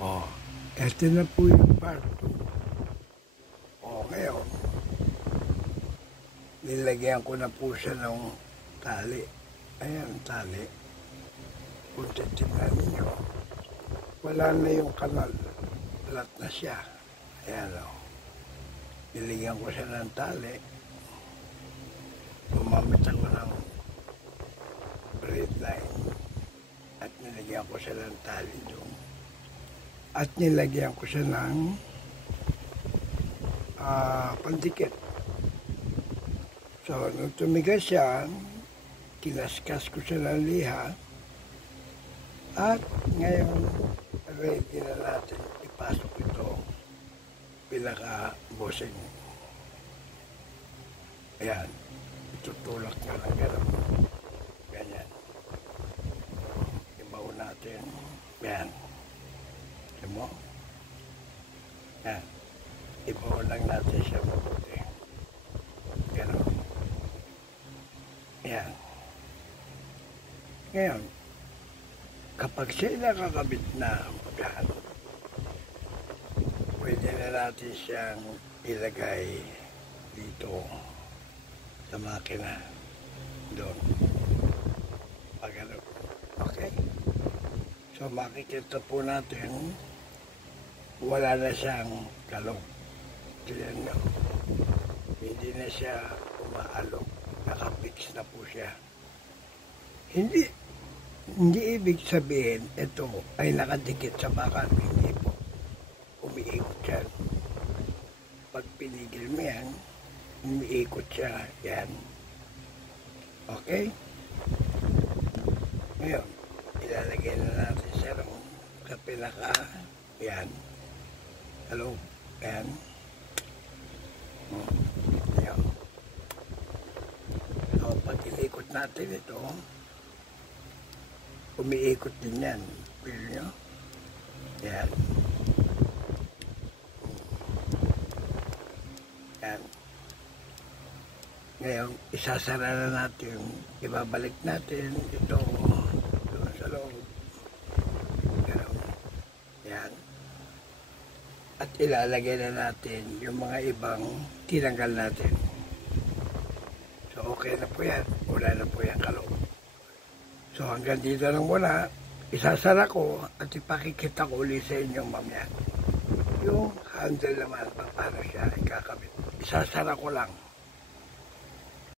Oh, eto na po yung part 2. Oh, ngayon, nilagyan ko na po siya ng tali. Ayan, tali. Kung titignan ninyo, wala na yung kanal. Flat na siya. Ayan o. Nilagyan ko siya ng tali. Gumamit ako ng braid line. At nilagyan ko siya ng tali doon. At nilagyan ko siya ng pandikit. So, nung tumigas siya, kinaskas ko siya ng liha. At ngayon, ready na natin ipasok ito pinaka-bossing. Ayan, itutulak nyo lang gano'n. Ganyan. Ibaw natin. Ayan. Alam mo? Ayan. Ibaw lang natin siya mabuti. Gano'n. Ayan. Ngayon, kapag siya nakakabit na, ayan, pwede na natin siyang ilagay dito sa makina. Doon. Pagano. Okay? So makikita po natin wala na siyang kalog. Tignan nyo. Hindi na siya umaalog. Nakapix na po siya. Hindi ibig sabihin ito ay nakadikit sa bakal. Hindi po. Umiikot yan. Pag pinigil mo yan, umiikot siya. Yan. Okay? Ngayon, ilalagay na natin siya sa pinaka. Yan. Hello? Yan. Yan. So, pag inikot natin ito, umiikot din yan. Pili nyo? Yan. Yan. Ngayon, isasara na natin, ibabalik natin ito doon sa loob. Yan. At ilalagay na natin yung mga ibang tinanggal natin. So, okay na po yan. Wala na po yan kaloob. So, hanggang dito lang muna, isasara ko at ipakikita ko ulit sa inyo mamaya. Yung handle naman, paano siya ikakabit. Isasara ko lang.